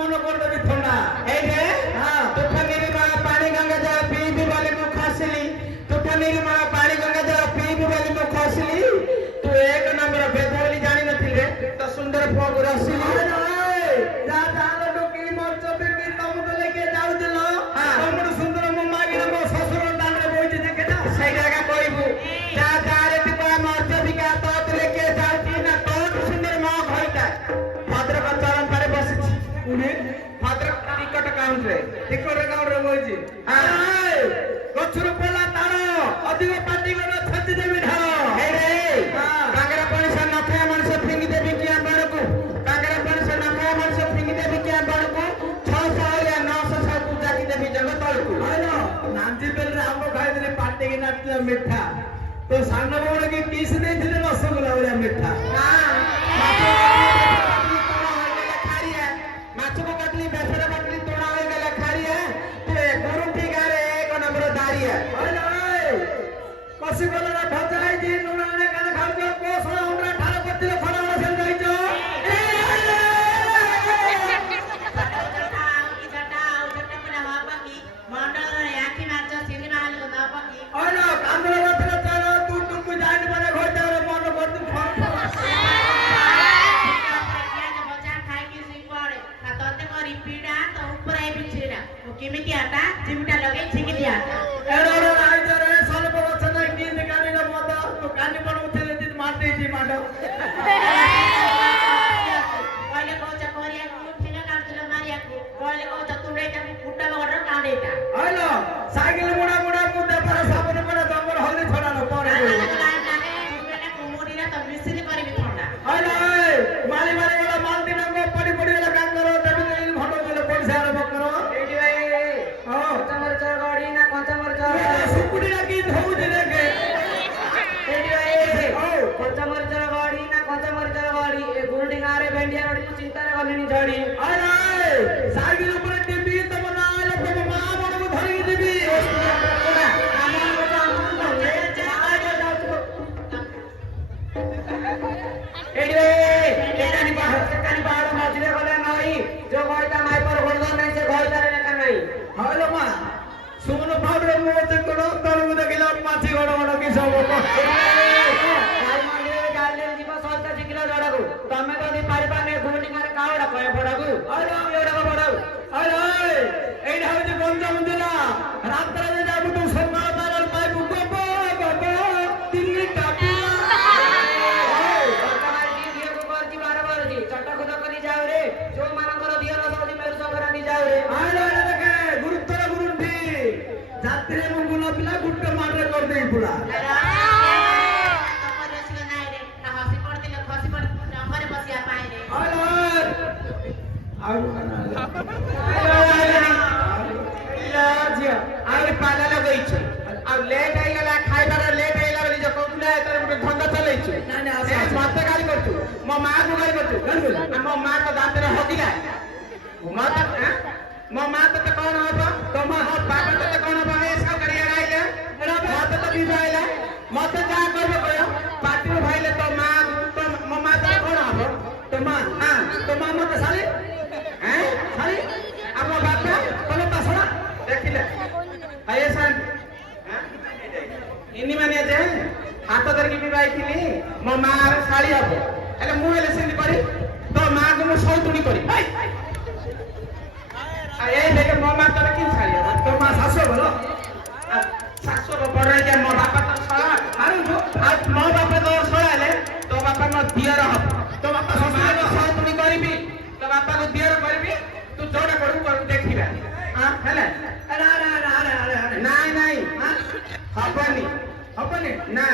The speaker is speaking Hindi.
मन कर देबी ठंडा ए रे हां तू ठनेरी मां पानी गंगा जल पीबी बोली मु खसली तू ठनेरी मां पानी गंगा जल पीबी बोली मु खसली तू एक नंबर बेदोली जानि नथि रे तो सुंदर फोग रसली जा जालो डोकी मरच बिकी तुम तो लेके जाउ दिलो तुम सुंदर मु मागिना मो ससुर दान रे बोइ지 देखे ना सही जगह कहबू जा जा रे तू को मरच बिका तो लेके जाउची ना तो सुंदर मग होइता भद्रक चरण पर बसछि उनी भद्रक टिकट काउंटर रे टिकट काउंटर रे बोइ지 हां गछुर पला तारो अधिक पाटी गनो छति देबी ढालो हे रे कांगरा पानी से नखया मन से फिंगी देबी किया बड़को कांगरा पानी से नखया मन से फिंगी देबी किया बड़को 600 या 900 सब पूजा की देबी जंग तळको आलो नांजी बेल रे हमको खाइ देले पाटी के नाट मिठा तो सानो बोड़ के किस दे दिले रसगुल्ला वाला मिठा माछु को कटली बेसरा बटली तोड़ा हो गेला खारी है ते गुरु ठीक रे एक नंबर दारी है आलो कसी बोलरा भजाई जी नुनाने कान खाउ को सोना हमरा ठार करतिले खड़ा वाला सेल जाइजो आलो कांदरा वाला तारो तू तुम जाइन बने घर जा रे मन कर तू केमिति आता चिमटा लगे छिकी दिया एड़ो रे आई जा रे साल पर छना की निकाली ना मत तो कानी पर उठे दे मार दे जी माडो पहिले कोचा कोरिया ठेला काढतलो मारिया पहिले कोचा तुंडे ता फुट्टा बगर काढेता आलो साइकिल मुड़ा मुड़ा मुद्दा पर साबन पर दंगर हल्दी छड़ानो पड़े कुमुडीरा त मिश्री करबी ठंडा आलो माली माली वाला माल दिन को पड़ी पड़ी वाला काम करो तभी तो इन भटो के पैसा आरंभ करो एडी भाई हां कचमर चरगड़ी ना कचमर सुकुड़ी ना की धोउ दे देखे एडी भाई ओ कचमर चरगड़ी ना कचमर चरगड़ी ए गुलडी गारे भेंडिया रोडी तू चिंता रे गलेनी झड़ी अरे साइकिल ऊपर टीवी तम ना आलो तम मां बड़ को धरी देबी एडी भाई एकानी पहाड़ मझरे गले नहीं जो गोइता माई पर गोड़ो नहीं से गोइता रे लेका नहीं हेलो मां सुमन पाउडर मोते करो तळु देखिला माछी गड़ गड़ की सब गाई मंडी गाले जीव 180 किलो जड़ागु तमे तो दी पारि पाने गुलडी गारे कावडा कय पड़ागु अरे एडा को बड़ाऊ अरे एडा हो जे गंजा मंदिरा रात रे जाबु तू सकाळ पार पाइ बुको बाबा तिन्नी कापी चट्टा खुद करी जाओ रे जो मानकर दियर सौदी मेरु सगरानी जाओ रे आलो एडा देखे गुरुत्तर गुरुंठी जात्रे मंगुला पिला गुट्ट मारे कर देई पुला आलो आउ लाजिया आइ पाला लगई छ अब लेट आई गला खाइबार लेट आई गला जो कोकुला तर गुटे धंदा चलै छ ना ना ए माते गाली करतु मो मां को गाली करतु मो मां को दांत रे हगिला मत मो मां तो कौन हबो तो मो बाबा तो कौन हबो ए सब करिया आइले मत तो भी आइला मत जा करबो कयो पाटी में भाईले तो मां तो मो मां तो कौन हबो तो मां हां तो मां मत साली हैं साली अब बापा कोन पासला देखिले आये सान इन्नी माने जे हाथ धरकी भी बाइथिली मो मां रे साली हबो एले मु एले सेंदी करी तो मां को मु सौतुनी करी आये देखे मो मां तोर किन साली हबो तो मां सासो बोलो सासो को पड़े जे मो बापा तो साला मारू जो आज मो बापा तो सळाले तो बापा मो दियर हबो तो बापा ससुर को सौतुनी करबी तो बापा को दियर करबी तू जोड़ा करू करू देखिबा हां हेले अरे नाई नाई हां हबनी अपने ना